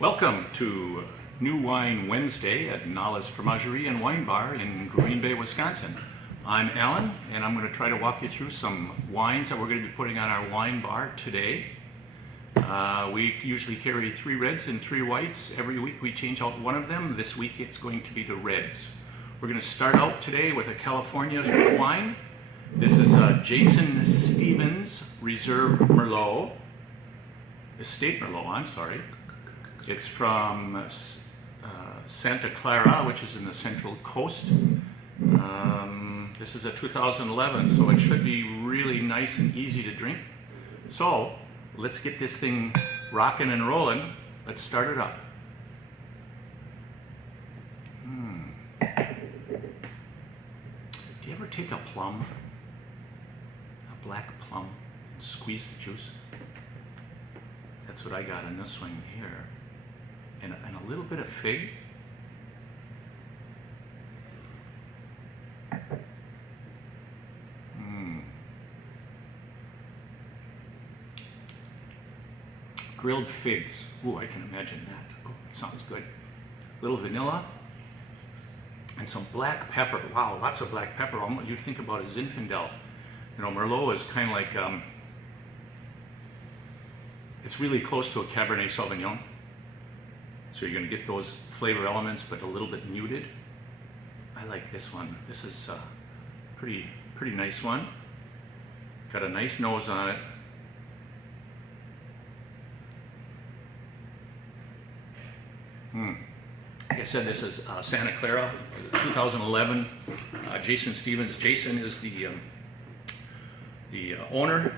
Welcome to New Wine Wednesday at Nala's Fromagerie and Wine Bar in Green Bay, Wisconsin. I'm Alan, and I'm going to try to walk you through some wines that we're going to be putting on our wine bar today. We usually carry 3 reds and 3 whites. Every week we change out one of them. This week it's going to be the reds. We're going to start out today with a California wine. This is Jason Stevens Reserve Merlot. Estate Merlot, I'm sorry. It's from Santa Clara, which is in the Central Coast. This is a 2011, so it should be really nice and easy to drink. So let's get this thing rocking and rolling. Let's start it up. Do you ever take a plum, a black plum, and squeeze the juice? That's what I got in this one here. And a little bit of fig. Grilled figs. Ooh, I can imagine that. Oh, that sounds good. A little vanilla. And some black pepper. Wow, lots of black pepper. All you think about is Zinfandel. You know, Merlot is kind of like, it's really close to a Cabernet Sauvignon. So you're going to get those flavor elements, but a little bit muted. I like this one. This is a pretty nice one. Got a nice nose on it. Like I said, this is Santa Clara, 2011. Jason Stevens. Jason is the owner.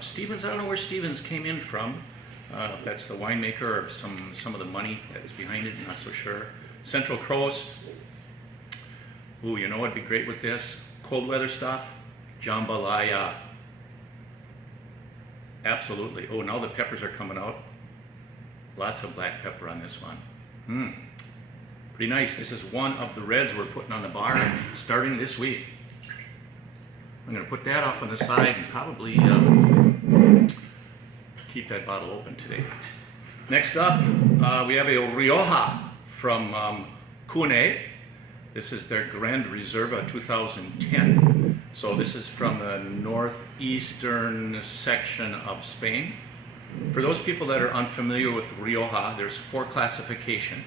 Stevens, I don't know where Stevens came in from. If that's the winemaker or some of the money that's behind it, I'm not so sure. Central Coast. Ooh, you know what'd be great with this? Cold weather stuff. Jambalaya. Absolutely. Oh, now the peppers are coming out. Lots of black pepper on this one. Pretty nice. This is one of the reds we're putting on the bar starting this week. I'm going to put that off on the side and probably keep that bottle open today. Next up, we have a Rioja from Cune. This is their Grand Reserva 2010. So this is from the northeastern section of Spain. For those people that are unfamiliar with Rioja, there's 4 classifications.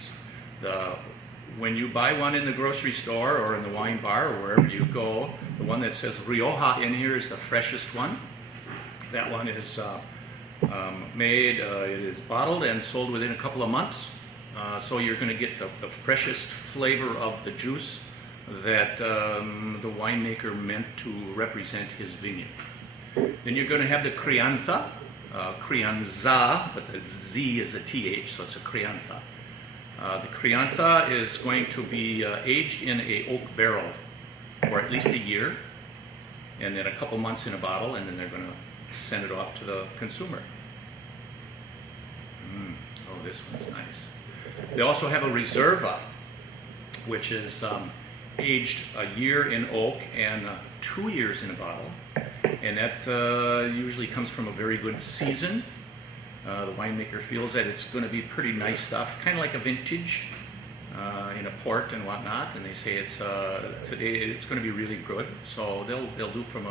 When you buy one in the grocery store or in the wine bar or wherever you go, the one that says Rioja in here is the freshest one. That one is made, it is bottled and sold within a couple of months. So you're going to get the freshest flavor of the juice that the winemaker meant to represent his vineyard. Then you're going to have the Crianza, Crianza, but the Z is a TH, so it's a Crianza. The Crianza is going to be aged in a oak barrel for at least a year, and then a couple months in a bottle, and then they're going to send it off to the consumer. Oh, this one's nice. They also have a Reserva, which is aged a year in oak and 2 years in a bottle, and that usually comes from a very good season. The winemaker feels that it's going to be pretty nice stuff, kind of like a vintage in a port and whatnot, and they say it's today it's going to be really good. So they'll do from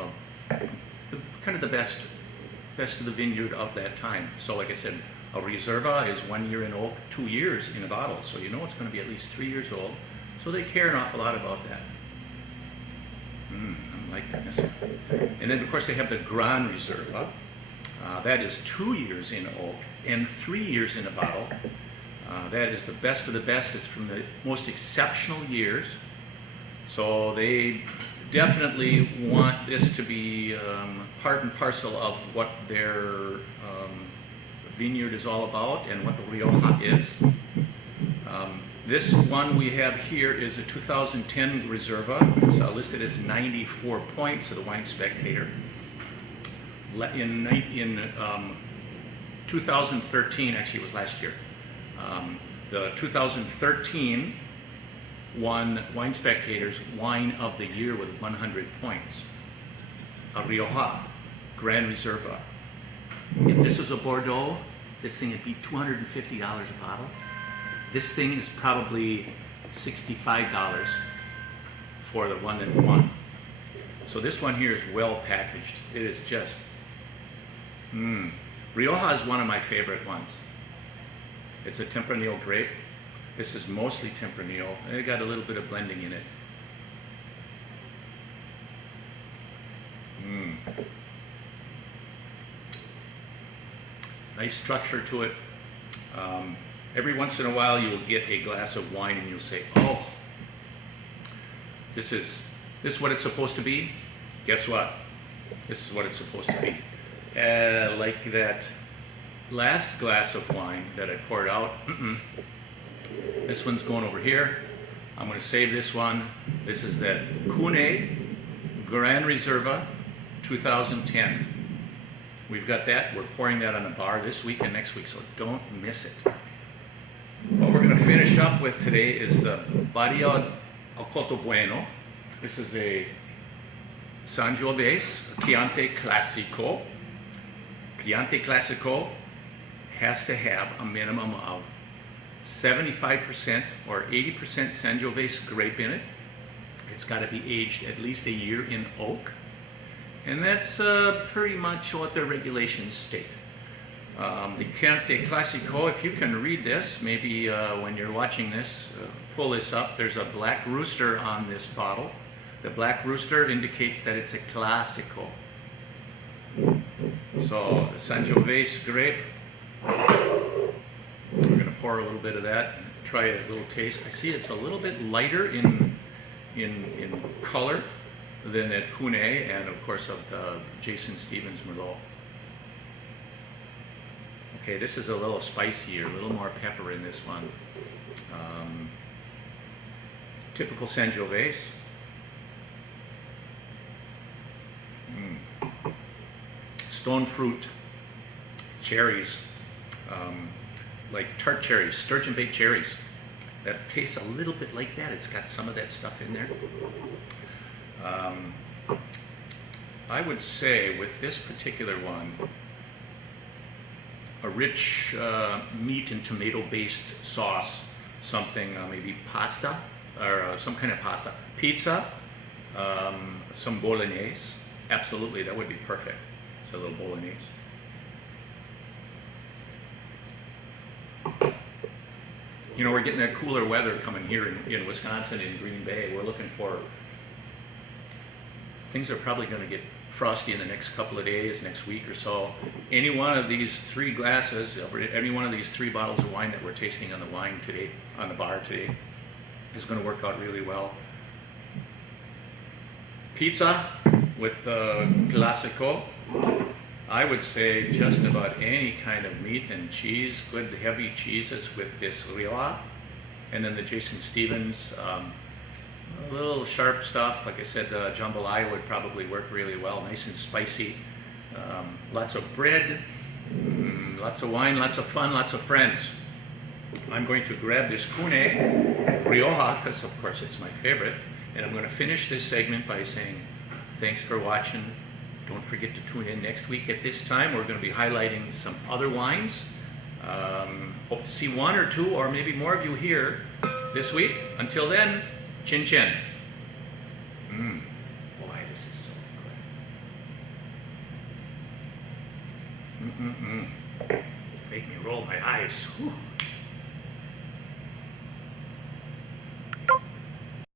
kind of the best of the vineyard of that time. So like I said, a Reserva is 1 year in oak, 2 years in a bottle, so you know it's going to be at least 3 years old. So they care an awful lot about that. I'm liking this one. And then of course they have the Gran Reserva. That is 2 years in oak and 3 years in a bottle. That is the best of the best. It's from the most exceptional years. So they definitely want this to be part and parcel of what their vineyard is all about and what the Rioja is. This one we have here is a 2010 Reserva. It's listed as 94 points of the Wine Spectator. In 2013, actually it was last year, the 2013 won Wine Spectator's Wine of the Year with 100 points. A Rioja, Grand Reserva. If this was a Bordeaux, this thing would be $250 a bottle. This thing is probably $65 for the one that won. So this one here is well packaged. It is just, Rioja is one of my favorite ones. It's a Tempranillo grape. This is mostly Tempranillo, and it got a little bit of blending in it. Nice structure to it. Every once in a while you'll get a glass of wine and you'll say, oh, this is what it's supposed to be. Guess what? This is what it's supposed to be. Like that last glass of wine that I poured out. This one's going over here. I'm going to save this one. This is that Cune Gran Reserva 2010. We've got that. We're pouring that on a bar this week and next week, so don't miss it. What we're going to finish up with today is the Barrio Alcoto Bueno. This is a Sangiovese, Chianti Classico. Chianti Classico has to have a minimum of 75% or 80% Sangiovese grape in it. It's got to be aged at least a year in oak. And that's pretty much what the regulations state. The Chianti Classico, if you can read this, maybe when you're watching this, pull this up. There's a black rooster on this bottle. The black rooster indicates that it's a Classico. So the Sangiovese grape, we're going to pour a little bit of that and try a little taste. I see it's a little bit lighter in color than that Cune and of course of the Jason Stevens Merlot. Okay, this is a little spicier, a little more pepper in this one. Typical Sangiovese. Stone fruit, cherries, like tart cherries, sturgeon-baked cherries. That tastes a little bit like that. It's got some of that stuff in there. I would say with this particular one, a rich meat and tomato-based sauce, something maybe pasta or some kind of pasta, pizza, some bolognese. Absolutely, that would be perfect. It's a little bolognese. You know, we're getting that cooler weather coming here in Wisconsin, in Green Bay. We're looking for, things are probably going to get frosty in the next couple of days, next week or so. Any one of these three glasses, any one of these three bottles of wine that we're tasting on the wine today, on the bar today, is going to work out really well. Pizza with the Classico. I would say just about any kind of meat and cheese, good heavy cheeses with this Rioja. And then the Jason Stevens, a little sharp stuff. Like I said, jambalaya would probably work really well, nice and spicy. Lots of bread, lots of wine, lots of fun, lots of friends. I'm going to grab this Cune Rioja, because of course it's my favorite. And I'm going to finish this segment by saying thanks for watching. Don't forget to tune in next week at this time. We're going to be highlighting some other wines. Hope to see one or two or maybe more of you here this week. Until then, chin chin. Boy, this is so good. Make me roll my eyes. Whew.